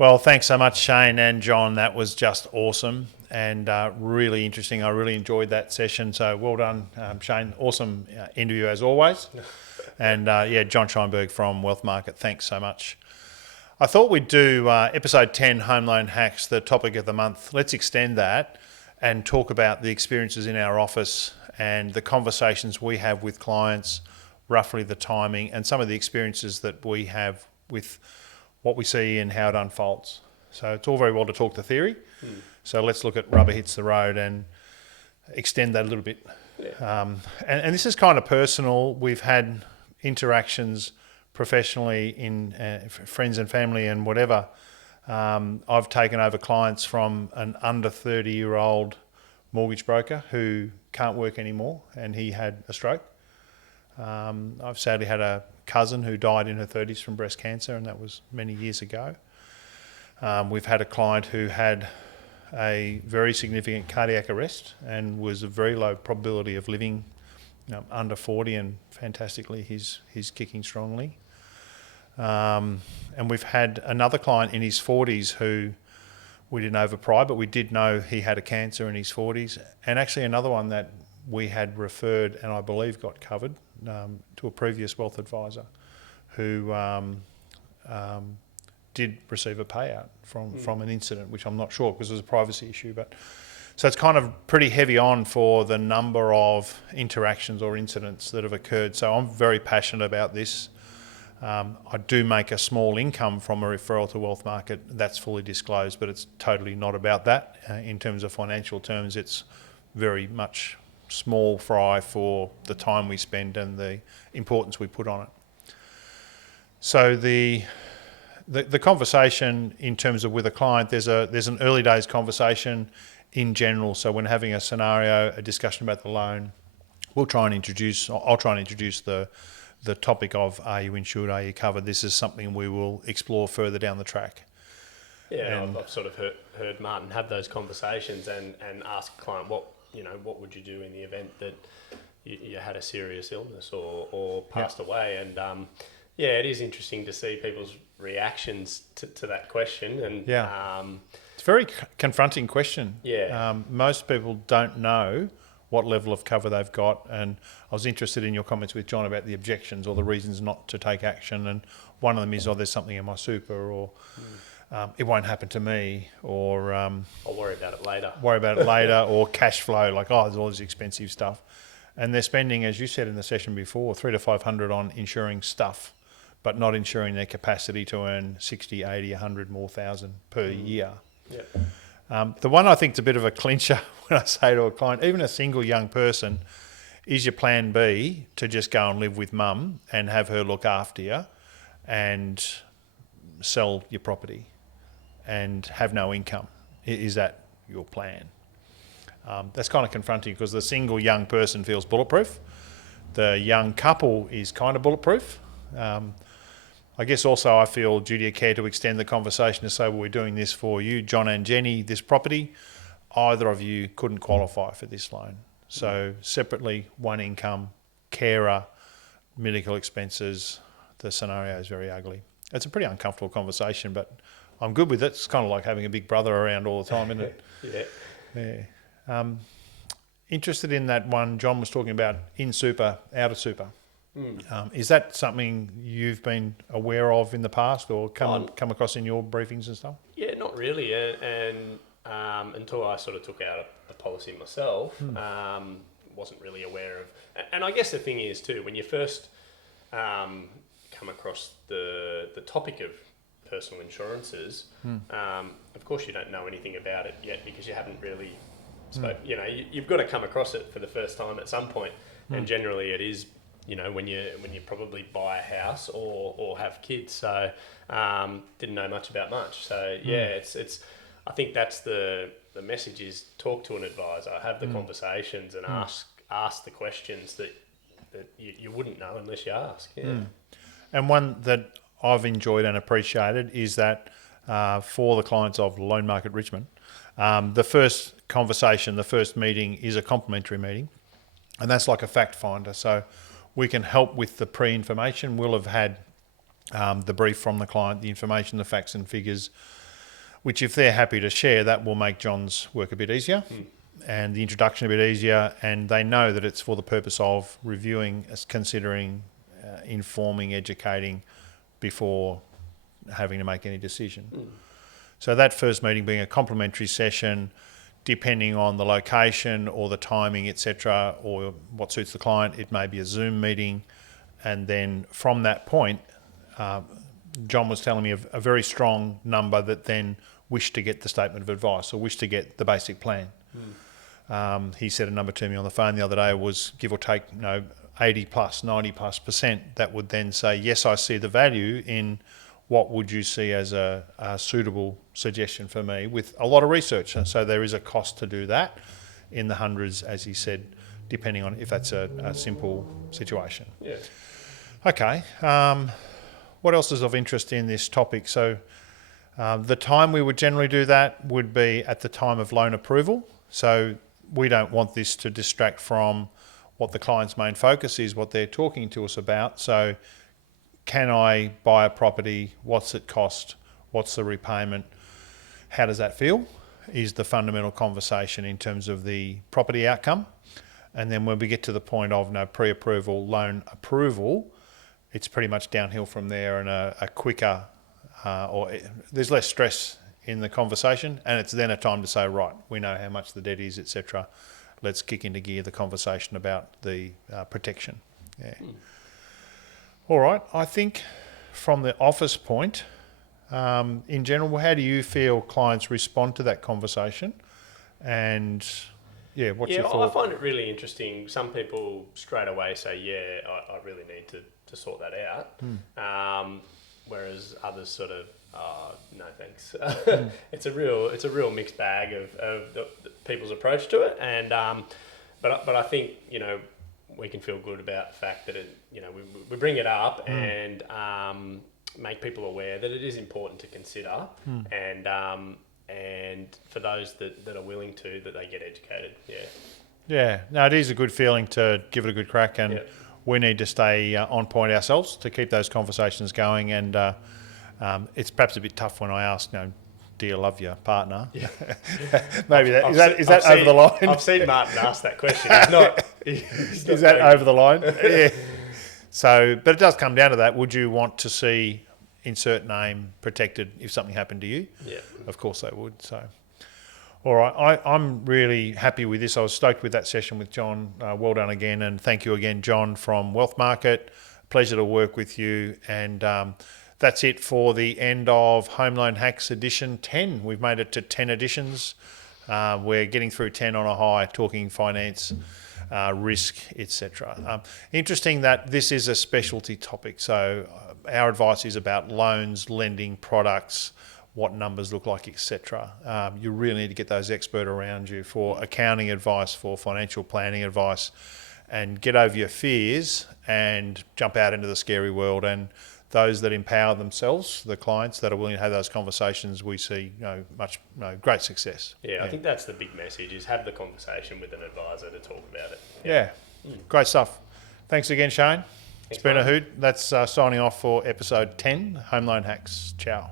Well, thanks so much, Shane and John. That was just awesome and really interesting. I really enjoyed that session. So well done, Shane. Awesome interview as always. And Jon Shineberg from Wealth Market. Thanks so much. I thought we'd do episode 10, Home Loan Hacks, the topic of the month. Let's extend that and talk about the experiences in our office and the conversations we have with clients, roughly the timing, and some of the experiences that we have with what we see and how it unfolds. So it's all very well to talk the theory. So let's look at rubber hits the road and extend that a little bit. Yeah. And this is kind of personal. We've had interactions professionally in friends and family and whatever. I've taken over clients from an under 30-year-old mortgage broker who can't work anymore, and he had a stroke. I've sadly had a cousin who died in her 30s from breast cancer, and that was many years ago. We've had a client who had a very significant cardiac arrest and was a very low probability of living, under 40, and fantastically he's kicking strongly. And we've had another client in his 40s who we didn't know of prior, but we did know he had a cancer in his 40s, and actually another one that we had referred and I believe got covered to a previous wealth advisor who did receive a payout from an incident, which I'm not sure because it was a privacy issue. But so it's kind of pretty heavy on for the number of interactions or incidents that have occurred. So I'm very passionate about this. I do make a small income from a referral to Wealth Market. That's fully disclosed, but it's totally not about that. In terms of financial terms, it's very much small fry for the time we spend and the importance we put on it. So the conversation in terms of with a client, there's an early days conversation in general. So when having a scenario, a discussion about the loan, I'll try and introduce the topic of, are you insured, are you covered? This is something we will explore further down the track. Yeah, I've sort of heard Martin have those conversations and ask a client, what would you do in the event that you had a serious illness or passed away? And it is interesting to see people's reactions to that question. And it's a very confronting question. Yeah. Most people don't know what level of cover they've got, and I was interested in your comments with John about the objections or the reasons not to take action, and one of them is, there's something in my super, or it won't happen to me, or I'll worry about it later. Or cash flow, like, there's all this expensive stuff, and they're spending, as you said in the session before, $300 to $500 on insuring stuff, but not insuring their capacity to earn 60, 80, 100 more thousand per year. Yeah. The one I think is a bit of a clincher when I say to a client, even a single young person, is your plan B to just go and live with mum and have her look after you and sell your property and have no income? Is that your plan? That's kind of confronting because the single young person feels bulletproof. The young couple is kind of bulletproof. I guess also I feel duty of care to extend the conversation to say, well, we're doing this for you, John and Jenny, this property. Either of you couldn't qualify for this loan. So separately, one income, carer, medical expenses, the scenario is very ugly. It's a pretty uncomfortable conversation, but I'm good with it. It's kind of like having a big brother around all the time, isn't it? Yeah. Interested in that one John was talking about, in super, out of super. Is that something you've been aware of in the past or come across in your briefings and stuff? Yeah, not really. And until I sort of took out a policy myself, wasn't really aware of. And I guess the thing is too, when you first come across the topic of personal insurances, of course you don't know anything about it yet because you haven't really spoke. You've got to come across it for the first time at some point, and generally it is. When you probably buy a house or have kids, so didn't know much about much. So it's. I think that's the message is talk to an advisor, have the conversations, and ask the questions that you wouldn't know unless you ask. Yeah. And one that I've enjoyed and appreciated is that for the clients of Loan Market Richmond, the first conversation, the first meeting is a complimentary meeting, and that's like a fact finder. So we can help with the pre-information. We'll have had the brief from the client, the information, the facts and figures, which if they're happy to share, that will make John's work a bit easier and the introduction a bit easier, and they know that it's for the purpose of reviewing, considering, informing, educating before having to make any decision. So that first meeting being a complimentary session, depending on the location or the timing, etc., or what suits the client, it may be a Zoom meeting. And then from that point, John was telling me a very strong number that then wished to get the statement of advice or wished to get the basic plan. He said a number to me on the phone the other day was give or take 80 plus, 90 plus % that would then say, yes, I see the value in what would you see as a suitable suggestion for me with a lot of research. And so there is a cost to do that in the hundreds, as he said, depending on if that's a simple situation. Yeah. Okay. What else is of interest in this topic? So the time we would generally do that would be at the time of loan approval. So we don't want this to distract from what the client's main focus is, what they're talking to us about. So can I buy a property? What's it cost? What's the repayment? How does that feel? Is the fundamental conversation in terms of the property outcome. And then when we get to the point of pre-approval, loan approval, it's pretty much downhill from there, and a quicker, there's less stress in the conversation, and it's then a time to say, right, we know how much the debt is, etc. Let's kick into gear the conversation about the protection. Yeah. All right. I think from the office point, in general, how do you feel clients respond to that conversation? And what's your thought? I find it really interesting. Some people straight away say, I really need to sort that out. Whereas others sort of, no thanks. It's a real mixed bag of the people's approach to it. And but I think we can feel good about the fact that we bring it up and make people aware that it is important to consider, and for those that are willing to, that they get educated. Yeah, no, it is a good feeling to give it a good crack, and we need to stay on point ourselves to keep those conversations going. And it's perhaps a bit tough when I ask, do you love your partner? Yeah. Maybe is that over the line? I've seen Martin ask that question. He's not. Is that over the line? Yeah. So, but it does come down to that. Would you want to see insert name protected if something happened to you? Yeah. Of course they would. So, all right. I'm really happy with this. I was stoked with that session with John. Well done again. And thank you again, John, from Wealth Market. Pleasure to work with you. And that's it for the end of Home Loan Hacks edition 10. We've made it to 10 editions. We're getting through 10 on a high, talking finance, risk, etc. Interesting that this is a specialty topic. So our advice is about loans, lending, products, what numbers look like, etc. You really need to get those experts around you for accounting advice, for financial planning advice, and get over your fears and jump out into the scary world. And those that empower themselves, the clients that are willing to have those conversations, we see great success. Yeah, I think that's the big message, is have the conversation with an advisor to talk about it. Yeah. Great stuff. Thanks again, Shane. It's been a hoot. That's signing off for episode 10, Home Loan Hacks. Ciao.